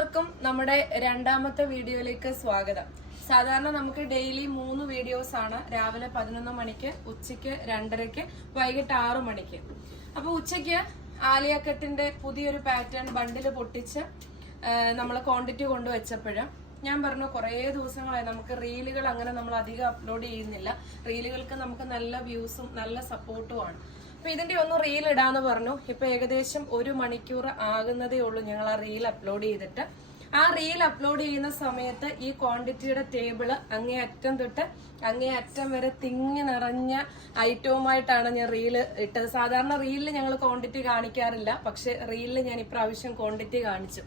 എല്ലാവർക്കും നമ്മുടെ രണ്ടാമത്തെ വീഡിയോയിലേക്ക് സ്വാഗതം. സാധാരണ നമുക്ക് ഡെയിലി മൂന്ന് വീഡിയോസ് ആണ് രാവിലെ പതിനൊന്ന് മണിക്ക് ഉച്ചയ്ക്ക് രണ്ടരയ്ക്ക് വൈകിട്ട് ആറു മണിക്ക്. അപ്പൊ ഉച്ചയ്ക്ക് ആലിയക്കട്ടിന്റെ പുതിയൊരു പാറ്റേൺ ബണ്ടിൽ പൊട്ടിച്ച് നമ്മൾ ക്വാണ്ടിറ്റി കൊണ്ടുവച്ചപ്പോഴും ഞാൻ പറഞ്ഞു കുറേ ദിവസങ്ങളായി നമുക്ക് റീലുകൾ അങ്ങനെ നമ്മൾ അധികം അപ്ലോഡ് ചെയ്യുന്നില്ല. റീലുകൾക്ക് നമുക്ക് നല്ല വ്യൂസും നല്ല സപ്പോർട്ടുമാണ് അപ്പൊ ഇതിന്റെ ഒന്ന് റീൽ ഇടാന്ന് പറഞ്ഞു. ഇപ്പൊ ഏകദേശം ഒരു മണിക്കൂർ ആകുന്നതേ ഉള്ളൂ ഞങ്ങൾ ആ റീൽ അപ്ലോഡ് ചെയ്തിട്ട്. ആ റീൽ അപ്ലോഡ് ചെയ്യുന്ന സമയത്ത് ഈ ക്വാണ്ടിറ്റിയുടെ ടേബിൾ അങ്ങേ അറ്റം തൊട്ട് അങ്ങേ അറ്റം വരെ തിങ്ങി നിറഞ്ഞ ഐറ്റവുമായിട്ടാണ് ഞാൻ റീൽ ഇട്ടത്. സാധാരണ റീലിൽ ഞങ്ങൾ ക്വാണ്ടിറ്റി കാണിക്കാറില്ല. പക്ഷെ റീലിൽ ഞാൻ ഇപ്രാവശ്യം ക്വാണ്ടിറ്റി കാണിച്ചു.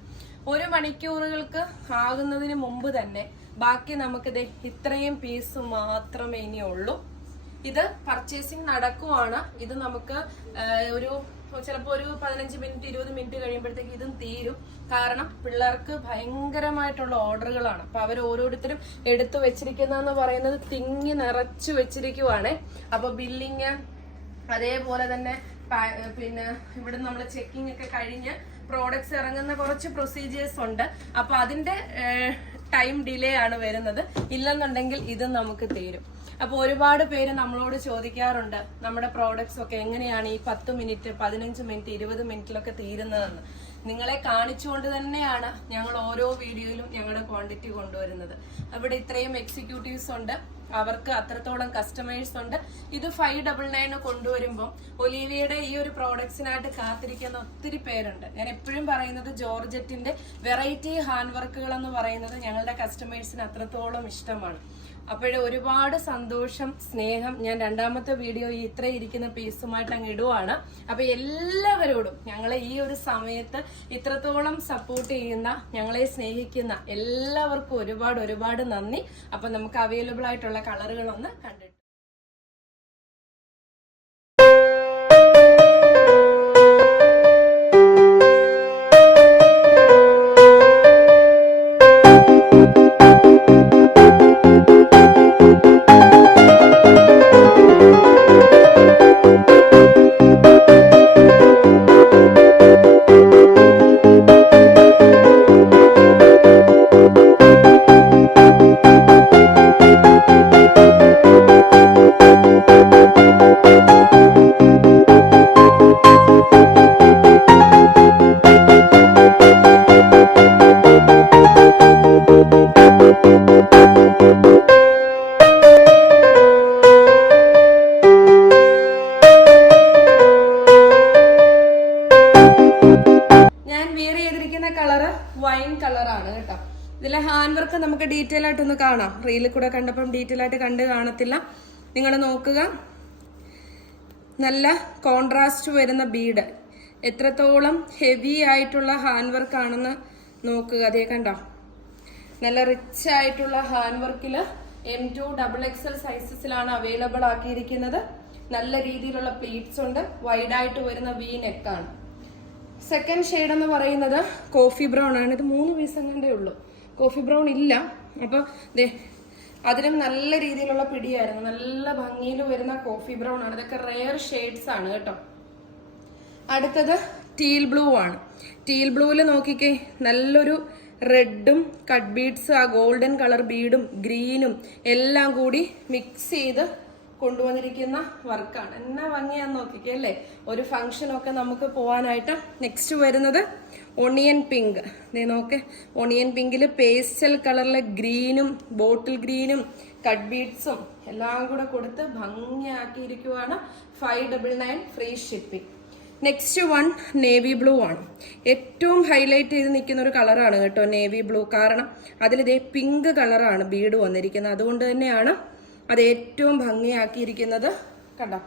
ഒരു മണിക്കൂറുകൾക്ക് ആകുന്നതിന് മുമ്പ് തന്നെ ബാക്കി നമുക്കിത് ഇത്രയും പീസ് മാത്രമേ ഇനിയുള്ളൂ ഇത് പർച്ചേസിങ് നടക്കുവാണ്. ഇത് നമുക്ക് ഒരു ചിലപ്പോൾ ഒരു പതിനഞ്ച് മിനിറ്റ് ഇരുപത് മിനിറ്റ് കഴിയുമ്പോഴത്തേക്ക് ഇതും തീരും. കാരണം പിള്ളേർക്ക് ഭയങ്കരമായിട്ടുള്ള ഓർഡറുകളാണ്. അപ്പൊ അവർ ഓരോരുത്തരും എടുത്തു വെച്ചിരിക്കുന്നതെന്ന് പറയുന്നത് തിങ്ങി നിറച്ചു വെച്ചിരിക്കുവാണ്. അപ്പൊ ബില്ലിങ് അതേപോലെ തന്നെ പിന്നെ ഇവിടെ നമ്മൾ ചെക്കിംഗ് ഒക്കെ കഴിഞ്ഞ് പ്രോഡക്ട്സ് ഇറങ്ങുന്ന കുറച്ച് പ്രൊസീജിയേഴ്സ് ഉണ്ട്. അപ്പൊ അതിന്റെ ടൈം ഡിലേ ആണ് വരുന്നത്. ഇല്ലെന്നുണ്ടെങ്കിൽ ഇത് നമുക്ക് തീരും. അപ്പോൾ ഒരുപാട് പേര് നമ്മളോട് ചോദിക്കാറുണ്ട് നമ്മുടെ പ്രോഡക്ട്സ് ഒക്കെ എങ്ങനെയാണ് ഈ പത്ത് മിനിറ്റ് പതിനഞ്ച് മിനിറ്റ് ഇരുപത് മിനിറ്റിലൊക്കെ തീരുന്നതെന്ന്? നിങ്ങളെ കാണിച്ചുകൊണ്ട് തന്നെയാണ് ഞങ്ങൾ ഓരോ വീഡിയോയിലും ഞങ്ങളുടെ ക്വാണ്ടിറ്റി കൊണ്ടുവരുന്നത്. അവിടെ ഇത്രയും എക്സിക്യൂട്ടീവ്സ് ഉണ്ട്. അവർക്ക് അത്രത്തോളം കസ്റ്റമേഴ്സ് ഉണ്ട്. ഇത് ഫൈവ് ഡബിൾ നയൻ കൊണ്ടുവരുമ്പോൾ ഒലീവിയയുടെ ഈ ഒരു പ്രോഡക്ട്സിനായിട്ട് കാത്തിരിക്കുന്ന ഒത്തിരി പേരുണ്ട്. ഞാൻ എപ്പോഴും പറയുന്നത് ജോർജറ്റിന്റെ വെറൈറ്റി ഹാൻഡ് വർക്കുകൾ എന്ന് പറയുന്നത് ഞങ്ങളുടെ കസ്റ്റമേഴ്സിന് അത്രത്തോളം ഇഷ്ടമാണ്. അപ്പോഴേ ഒരുപാട് സന്തോഷം സ്നേഹം. ഞാൻ രണ്ടാമത്തെ വീഡിയോ ഈ ഇത്ര ഇരിക്കുന്ന പീസുമായിട്ട് അങ്ങ് ഇടുവാണ്. അപ്പൊ എല്ലാവരോടും ഞങ്ങളെ ഈ ഒരു സമയത്ത് ഇത്രത്തോളം സപ്പോർട്ട് ചെയ്യുന്ന ഞങ്ങളെ സ്നേഹിക്കുന്ന എല്ലാവർക്കും ഒരുപാട് ഒരുപാട് നന്ദി. അപ്പൊ നമുക്ക് അവൈലബിൾ ആയിട്ടുള്ള കളറുകളൊന്ന് കണ്ടിട്ട് വൈൻ കളറാണ് കേട്ടോ. ഇതിലെ ഹാൻഡ് വർക്ക് നമുക്ക് ഡീറ്റെയിൽ ആയിട്ടൊന്ന് കാണാം. റീലിൽ കൂടെ കണ്ടപ്പം ഡീറ്റെയിൽ ആയിട്ട് കണ്ട് കാണത്തില്ല. നിങ്ങൾ നോക്കുക. നല്ല കോൺട്രാസ്റ്റ് വരുന്ന ബീഡ്. എത്രത്തോളം ഹെവി ആയിട്ടുള്ള ഹാൻഡ് വർക്ക് ആണെന്ന് നോക്കുക. അതേ കണ്ടോ? നല്ല റിച്ച് ആയിട്ടുള്ള ഹാൻഡ് വർക്കിൽ എം ടു ഡബിൾ എക്സൽ സൈസസിലാണ് അവൈലബിൾ ആക്കിയിരിക്കുന്നത്. നല്ല രീതിയിലുള്ള പ്ലീറ്റ്സ് ഉണ്ട്. വൈഡായിട്ട് വരുന്ന വി നെക്കാണ് സെക്കൻഡ് ഷെയ്ഡ് എന്ന് പറയുന്നത് കോഫി ബ്രൗൺ ആണ്. ഇത് മൂന്ന് പീസ് എങ്ങാണ്ടേ ഉള്ളൂ. കോഫി ബ്രൗൺ ഇല്ല. അപ്പോൾ ദേ അതിനും നല്ല രീതിയിലുള്ള പിടിയായിരുന്നു. നല്ല ഭംഗിയിൽ വരുന്ന കോഫി ബ്രൗൺ ആണ്. ഇതൊക്കെ റെയർ ഷെയ്ഡ്സ് ആണ് കേട്ടോ. അടുത്തത് ടീൽ ബ്ലൂ ആണ്. ടീൽ ബ്ലൂവിൽ നോക്കിക്കേ നല്ലൊരു റെഡും കട്ട് ബീഡ്സ് ആ ഗോൾഡൻ കളർ ബീഡും ഗ്രീനും എല്ലാം കൂടി മിക്സ് ചെയ്ത് കൊണ്ടുവന്നിരിക്കുന്ന വർക്കാണ്. എന്നാ ഭംഗിയാന്ന് നോക്കിക്കേ അല്ലേ? ഒരു ഫംഗ്ഷനൊക്കെ നമുക്ക് പോവാനായിട്ട് നെക്സ്റ്റ് വരുന്നത് ഒണിയൻ പിങ്ക് ദേ നോക്ക് ഒണിയൻ പിങ്കിൽ പേസ്റ്റൽ കളറിലെ ഗ്രീനും ബോട്ടിൽ ഗ്രീനും കട്ട് ബീഡ്സും എല്ലാം കൂടെ കൊടുത്ത് ഭംഗിയാക്കിയിരിക്കുവാണ് five double nine free shipping next one navy blue ആണ്. ഏറ്റവും ഹൈലൈറ്റ് ചെയ്ത് നിൽക്കുന്ന ഒരു കളറാണ് കേട്ടോ നേവി ബ്ലൂ കാരണം അതിലിതേ ഇതേ പിങ്ക് കളറാണ് ബീഡ് വന്നിരിക്കുന്നത്. അതുകൊണ്ട് തന്നെയാണ് അത് ഏറ്റവും ഭംഗിയാക്കിയിരിക്കുന്നത് കണ്ടോ?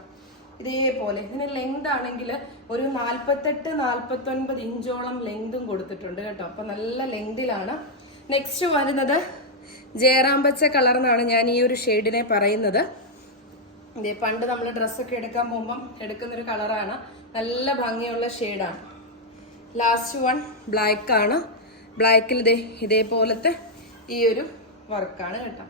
ഇതേപോലെ. ഇതിന് ലെങ്ത് ആണെങ്കിൽ ഒരു നാൽപ്പത്തെട്ട് നാൽപ്പത്തൊൻപത് ഇഞ്ചോളം ലെങ്തും കൊടുത്തിട്ടുണ്ട് കേട്ടോ. അപ്പൊ നല്ല ലെങ്തിലാണ് നെക്സ്റ്റ് വരുന്നത് ജയറാമ്പച്ച കളർന്നാണ് ഞാൻ ഈ ഒരു ഷെയ്ഡിനെ പറയുന്നത്. ഇതേ പണ്ട് നമ്മൾ ഡ്രസ്സൊക്കെ എടുക്കാൻ പോകുമ്പം എടുക്കുന്നൊരു കളറാണ് നല്ല ഭംഗിയുള്ള ഷെയ്ഡാണ് ലാസ്റ്റ് വൺ ബ്ലാക്ക് ആണ്. ബ്ലാക്കിൽ ഇതേ ഇതേപോലത്തെ ഈ ഒരു വർക്കാണ് കേട്ടോ.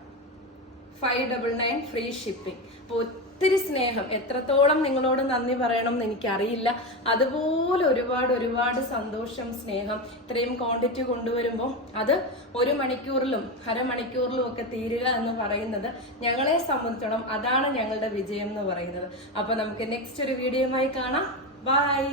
Five double nine free shipping അപ്പോൾ ഒത്തിരി സ്നേഹം. എത്രത്തോളം നിങ്ങളോട് നന്ദി പറയണം എന്ന് എനിക്കറിയില്ല. അതുപോലെ ഒരുപാട് ഒരുപാട് സന്തോഷം സ്നേഹം ഇത്രയും ക്വാണ്ടിറ്റി കൊണ്ടുവരുമ്പോൾ അത് ഒരു മണിക്കൂറിലും അരമണിക്കൂറിലും ഒക്കെ തീരുക എന്ന് പറയുന്നത് ഞങ്ങളെ സംബന്ധിച്ചോളം അതാണ് ഞങ്ങളുടെ വിജയം എന്ന് പറയുന്നത്. അപ്പോൾ നമുക്ക് നെക്സ്റ്റ് ഒരു വീഡിയോയുമായി കാണാം. ബൈ